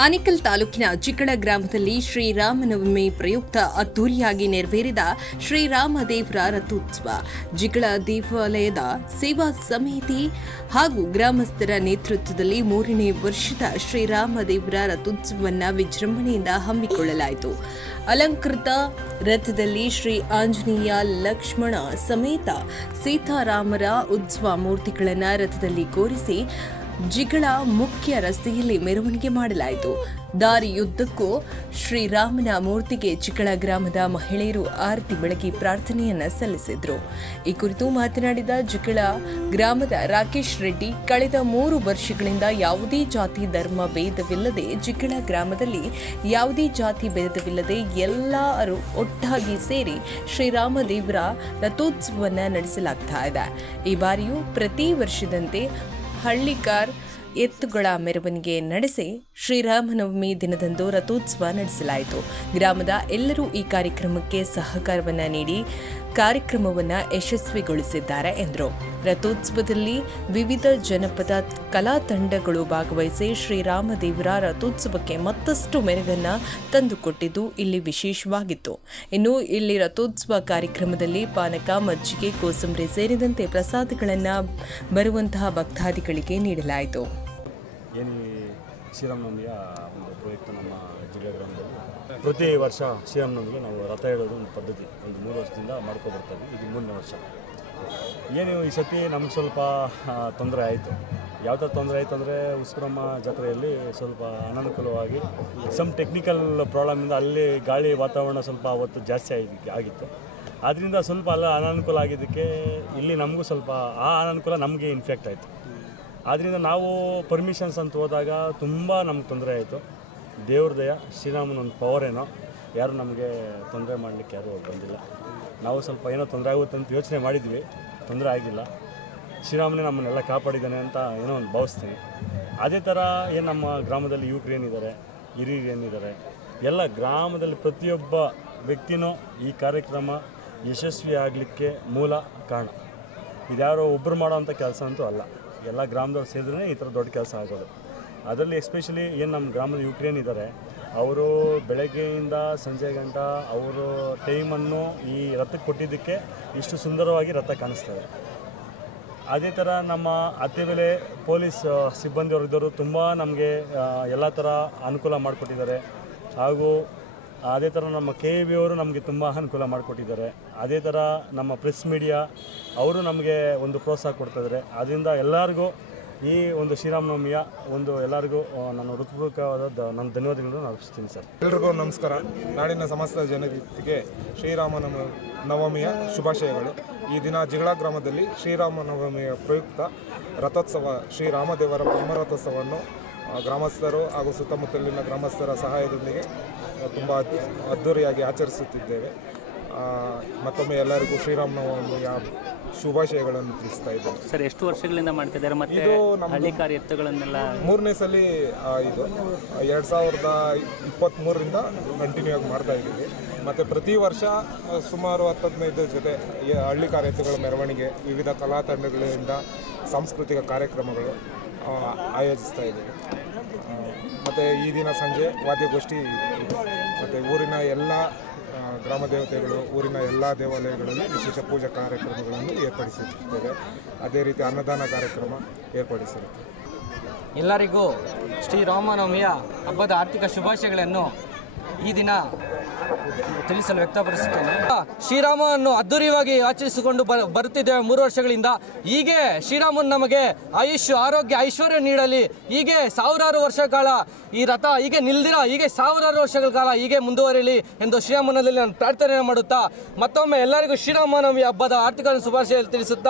ಆನೇಕಲ್ ತಾಲೂಕಿನ ಚಿಕ್ಕಳ ಗ್ರಾಮದಲ್ಲಿ ಶ್ರೀರಾಮನವಮಿ ಪ್ರಯುಕ್ತ ಅದ್ದೂರಿಯಾಗಿ ನೆರವೇರಿದ ಶ್ರೀರಾಮದೇವರ ರಥೋತ್ಸವ. ಜಿಗಳ ದೇವಾಲಯದ ಸೇವಾ ಸಮಿತಿ ಹಾಗೂ ಗ್ರಾಮಸ್ಥರ ನೇತೃತ್ವದಲ್ಲಿ 3ನೇ ವರ್ಷದ ಶ್ರೀರಾಮದೇವರ ರಥೋತ್ಸವವನ್ನು ವಿಜೃಂಭಣೆಯಿಂದ ಹಮ್ಮಿಕೊಳ್ಳಲಾಯಿತು. ಅಲಂಕೃತ ರಥದಲ್ಲಿ ಶ್ರೀ ಆಂಜನೇಯ, ಲಕ್ಷ್ಮಣ ಸಮೇತ ಸೀತಾರಾಮರ ಉತ್ಸವ ಮೂರ್ತಿಗಳನ್ನು ರಥದಲ್ಲಿ ಕೂರಿಸಿ ಜಿಗಳ ಮುಖ್ಯ ರಸ್ತೆಯಲ್ಲಿ ಮೆರವಣಿಗೆ ಮಾಡಲಾಯಿತು. ದಾರಿಯುದ್ದಕ್ಕೂ ಶ್ರೀರಾಮನ ಮೂರ್ತಿಗೆ ಚಿಕ್ಕಳ ಗ್ರಾಮದ ಮಹಿಳೆಯರು ಆರತಿ ಬೆಳಗಿ ಪ್ರಾರ್ಥನೆಯನ್ನ ಸಲ್ಲಿಸಿದ್ರು. ಈ ಕುರಿತು ಮಾತನಾಡಿದ ಜಿಗಳ ಗ್ರಾಮದ ರಾಕೇಶ್ ರೆಡ್ಡಿ, ಕಳೆದ 3 ವರ್ಷಗಳಿಂದ ಯಾವುದೇ ಜಾತಿ ಧರ್ಮ ಭೇದವಿಲ್ಲದೆ ಜಿಗಳ ಗ್ರಾಮದಲ್ಲಿ ಯಾವುದೇ ಜಾತಿ ಭೇದವಿಲ್ಲದೆ ಎಲ್ಲರೂ ಒಟ್ಟಾಗಿ ಸೇರಿ ಶ್ರೀರಾಮದೇವರ ರಥೋತ್ಸವವನ್ನು ನಡೆಸಲಾಗ್ತಾ ಇದೆ. ಈ ಬಾರಿಯೂ ಪ್ರತಿ ವರ್ಷದಂತೆ ಹಳ್ಳಿಕಾರ್ ಎತ್ತುಗಳ ಮೆರವಣಿಗೆ ನಡೆಸಿ ಶ್ರೀರಾಮನವಮಿ ದಿನದಂದು ರಥೋತ್ಸವ ನಡೆಸಲಾಯಿತು. ಗ್ರಾಮದ ಎಲ್ಲರೂ ಈ ಕಾರ್ಯಕ್ರಮಕ್ಕೆ ಸಹಕಾರವನ್ನು ನೀಡಿ ಕಾರ್ಯಕ್ರಮವನ್ನು ಯಶಸ್ವಿಗೊಳಿಸಿದ್ದಾರೆ ಎಂದರು. ರಥೋತ್ಸವದಲ್ಲಿ ವಿವಿಧ ಜನಪದ ಕಲಾ ತಂಡಗಳು ಭಾಗವಹಿಸಿ ಶ್ರೀರಾಮದೇವರ ರಥೋತ್ಸವಕ್ಕೆ ಮತ್ತಷ್ಟು ಮೆರುಗನ್ನು ತಂದುಕೊಟ್ಟಿದ್ದು ಇಲ್ಲಿ ವಿಶೇಷವಾಗಿತ್ತು. ಇನ್ನು ಇಲ್ಲಿ ರಥೋತ್ಸವ ಕಾರ್ಯಕ್ರಮದಲ್ಲಿ ಪಾನಕ, ಮಜ್ಜಿಗೆ, ಕೋಸಂಬರಿ ಸೇರಿದಂತೆ ಪ್ರಸಾದಗಳನ್ನು ಬರುವಂತಹ ಭಕ್ತಾದಿಗಳಿಗೆ ನೀಡಲಾಯಿತು. ಏನು ಶ್ರೀರಾಮನವಮಿಯ ಒಂದು ಪ್ರಯುಕ್ತ ನಮ್ಮ ಜಿಲ್ಲೆ ಗ್ರಾಮದಲ್ಲಿ ಪ್ರತಿ ವರ್ಷ ಶ್ರೀರಾಮನವಮಿಗೆ ನಾವು ರಥ ಹೇಳೋದು ಒಂದು ಪದ್ಧತಿ ಒಂದು 3 ವರ್ಷದಿಂದ ಮಾಡ್ಕೊಬರ್ತೀವಿ. ಇದು 3ನೇ ವರ್ಷ. ಏನು ಈ ಸತಿ ನಮ್ಗೆ ಸ್ವಲ್ಪ ತೊಂದರೆ ಆಯಿತು. ಯಾವ ಥರ ತೊಂದರೆ ಆಯಿತು ಅಂದರೆ, ಉಸ್ಕರಮ್ಮ ಜಾತ್ರೆಯಲ್ಲಿ ಸ್ವಲ್ಪ ಅನನುಕೂಲವಾಗಿ ಟೆಕ್ನಿಕಲ್ ಪ್ರಾಬ್ಲಮಿಂದ ಅಲ್ಲಿ ಗಾಳಿ ವಾತಾವರಣ ಸ್ವಲ್ಪ ಅವತ್ತು ಜಾಸ್ತಿ ಆಗಿತ್ತು. ಆದ್ದರಿಂದ ಸ್ವಲ್ಪ ಅನಾನುಕೂಲ ಆಗಿದ್ದಕ್ಕೆ ಇಲ್ಲಿ ನಮಗೂ ಸ್ವಲ್ಪ ಅನಾನುಕೂಲ ನಮಗೆ ಇನ್ಫೆಕ್ಟ್ ಆಯಿತು. ಆದ್ದರಿಂದ ನಾವು ಪರ್ಮಿಷನ್ಸ್ ಅಂತ ಹೋದಾಗ ತುಂಬ ನಮ್ಗೆ ತೊಂದರೆ ಆಯಿತು. ದೇವ್ರ ದಯ, ಶ್ರೀರಾಮನ ಒಂದು ಪವರ್ ಏನೋ, ಯಾರು ನಮಗೆ ತೊಂದರೆ ಮಾಡಲಿಕ್ಕೆ ಯಾರೂ ಬಂದಿಲ್ಲ. ನಾವು ಸ್ವಲ್ಪ ಏನೋ ತೊಂದರೆ ಆಗುತ್ತೆ ಅಂತ ಯೋಚನೆ ಮಾಡಿದ್ವಿ, ತೊಂದರೆ ಆಗಿಲ್ಲ. ಶ್ರೀರಾಮನೇ ನಮ್ಮನ್ನೆಲ್ಲ ಕಾಪಾಡಿದ್ದಾನೆ ಅಂತ ಏನೋ ಒಂದು ಭಾವಿಸ್ತೀನಿ. ಅದೇ ಥರ ಏನು ನಮ್ಮ ಗ್ರಾಮದಲ್ಲಿ ಯುವಕರು ಏನಿದ್ದಾರೆ, ಹಿರಿಯರು ಏನಿದ್ದಾರೆ, ಎಲ್ಲ ಗ್ರಾಮದಲ್ಲಿ ಪ್ರತಿಯೊಬ್ಬ ವ್ಯಕ್ತಿನೂ ಈ ಕಾರ್ಯಕ್ರಮ ಯಶಸ್ವಿ ಆಗಲಿಕ್ಕೆ ಮೂಲ ಕಾರಣ. ಇದ್ಯಾರೋ ಒಬ್ಬರು ಮಾಡೋವಂಥ ಕೆಲಸ ಅಂತೂ ಅಲ್ಲ, ಎಲ್ಲ ಗ್ರಾಮದವ್ರು ಸೇರಿದ್ರೆ ಈ ಥರ ದೊಡ್ಡ ಕೆಲಸ ಆಗೋದು. ಅದರಲ್ಲಿ ಎಸ್ಪೆಷಲಿ ಏನು ನಮ್ಮ ಗ್ರಾಮದ ಯುವಕರೇನಿದ್ದಾರೆ, ಅವರು ಬೆಳಗ್ಗೆಯಿಂದ ಸಂಜೆ ಗಂಟ ಅವರು ಟೈಮನ್ನು ಈ ರಥಕ್ಕೆ ಕೊಟ್ಟಿದ್ದಕ್ಕೆ ಇಷ್ಟು ಸುಂದರವಾಗಿ ರಥ ಕಾಣಿಸ್ತದೆ. ಅದೇ ಥರ ನಮ್ಮ ಅತ್ತೆಬೆಲೆ ಪೊಲೀಸ್ ಸಿಬ್ಬಂದಿಯವರಿದ್ದರು ತುಂಬ ನಮಗೆ ಎಲ್ಲ ಥರ ಅನುಕೂಲ ಮಾಡಿಕೊಟ್ಟಿದ್ದಾರೆ. ಹಾಗೂ ಅದೇ ಥರ ನಮ್ಮ KVB ಅವರು ನಮಗೆ ತುಂಬ ಅನುಕೂಲ ಮಾಡಿಕೊಟ್ಟಿದ್ದಾರೆ. ಅದೇ ಥರ ನಮ್ಮ ಪ್ರೆಸ್ ಮೀಡಿಯಾ ಅವರು ನಮಗೆ ಒಂದು ಪ್ರೋತ್ಸಾಹ ಕೊಡ್ತಿದ್ದಾರೆ. ಅದರಿಂದ ಎಲ್ಲರಿಗೂ ಈ ಒಂದು ಶ್ರೀರಾಮನವಮಿಯ ಒಂದು ಎಲ್ಲರಿಗೂ ನಾನು ಹೃತ್ಪೂರ್ವಕವಾದ ನನ್ನ ಧನ್ಯವಾದಗಳನ್ನು ಅರ್ಪಿಸ್ತೀನಿ ಸರ್. ಎಲ್ರಿಗೂ ನಮಸ್ಕಾರ. ನಾಡಿನ ಸಮಸ್ತ ಜನತೆಗೆ ಶ್ರೀರಾಮನವಮಿಯ ಶುಭಾಶಯಗಳು. ಈ ದಿನ ಜಿಗಳ ಗ್ರಾಮದಲ್ಲಿ ಶ್ರೀರಾಮನವಮಿಯ ಪ್ರಯುಕ್ತ ರಥೋತ್ಸವ, ಶ್ರೀರಾಮದೇವರ ಬ್ರಹ್ಮರಥೋತ್ಸವವನ್ನು ಗ್ರಾಮಸ್ಥರು ಹಾಗೂ ಸುತ್ತಮುತ್ತಲಿನ ಗ್ರಾಮಸ್ಥರ ಸಹಾಯದೊಂದಿಗೆ ತುಂಬ ಅದ್ಧೂರಿಯಾಗಿ ಆಚರಿಸುತ್ತಿದ್ದೇವೆ. ಮತ್ತೊಮ್ಮೆ ಎಲ್ಲರಿಗೂ ಶ್ರೀರಾಮನವಮಿಯ ಶುಭಾಶಯಗಳನ್ನು ತಿಳಿಸ್ತಾ ಇದ್ದೇವೆ. ಸರ್, ಎಷ್ಟು ವರ್ಷಗಳಿಂದ ಮಾಡ್ತಿದ್ದಾರೆ? ಮತ್ತು ಇದು ಹಳ್ಳಿಕಾರ್ ಎತ್ತುಗಳನ್ನೆಲ್ಲ 3ನೇ ಸಲ ಇದು 2023ರಿಂದ ಕಂಟಿನ್ಯೂ ಆಗಿ ಮಾಡ್ತಾ ಇದ್ದೀವಿ. ಮತ್ತು ಪ್ರತಿ ವರ್ಷ ಸುಮಾರು 10-15 ಜೊತೆ ಹಳ್ಳಿಕಾರ್ ಎತ್ತುಗಳ ಮೆರವಣಿಗೆ, ವಿವಿಧ ಕಲಾ ತಂಡಗಳಿಂದ ಸಾಂಸ್ಕೃತಿಕ ಕಾರ್ಯಕ್ರಮಗಳು ಆಯೋಜಿಸ್ತಾ ಇದ್ದೀವಿ. ಮತ್ತು ಈ ದಿನ ಸಂಜೆ ವಾದ್ಯಗೋಷ್ಠಿ ಇದೆ. ಮತ್ತು ಊರಿನ ಎಲ್ಲ ಗ್ರಾಮ ದೇವತೆಗಳು, ಊರಿನ ಎಲ್ಲ ದೇವಾಲಯಗಳಲ್ಲಿ ವಿಶೇಷ ಪೂಜಾ ಕಾರ್ಯಕ್ರಮಗಳನ್ನು ಏರ್ಪಡಿಸುತ್ತೇವೆ. ಅದೇ ರೀತಿ ಅನ್ನದಾನ ಕಾರ್ಯಕ್ರಮ ಏರ್ಪಡಿಸಿರುತ್ತೇವೆ. ಎಲ್ಲರಿಗೂ ಶ್ರೀರಾಮನವಮಿಯ ಹಬ್ಬದ ಆರ್ಥಿಕ ಶುಭಾಶಯಗಳನ್ನು ಈ ದಿನ ತಿಳಿಸಲು ವ್ಯಕ್ತಪಡಿಸುತ್ತೇನೆ. ಶ್ರೀರಾಮನನ್ನು ಅದ್ದೂರಿಯಾಗಿ ಆಚರಿಸಿಕೊಂಡು ಬರುತ್ತಿದ್ದೇವೆ 3 ವರ್ಷಗಳಿಂದ. ಹೀಗೆ ಶ್ರೀರಾಮನ್ ನಮಗೆ ಆಯುಷ್ಯ, ಆರೋಗ್ಯ, ಐಶ್ವರ್ಯ ನೀಡಲಿ. ಹೀಗೆ ಸಾವಿರಾರು ವರ್ಷಗಳ ಕಾಲ ಈ ರಥ ಹೀಗೆ ನಿಲ್ದಿರ, ಹೀಗೆ ಸಾವಿರಾರು ವರ್ಷಗಳ ಕಾಲ ಹೀಗೆ ಮುಂದುವರಿಯಲಿ ಎಂದು ಶ್ರೀರಾಮನಲ್ಲಿ ನಾನು ಪ್ರಾರ್ಥನೆ ಮಾಡುತ್ತಾ ಮತ್ತೊಮ್ಮೆ ಎಲ್ಲರಿಗೂ ಶ್ರೀರಾಮನವಮಿ ಹಬ್ಬದ ಆರ್ಥಿಕ ಶುಭಾಶಯ ತಿಳಿಸುತ್ತಾ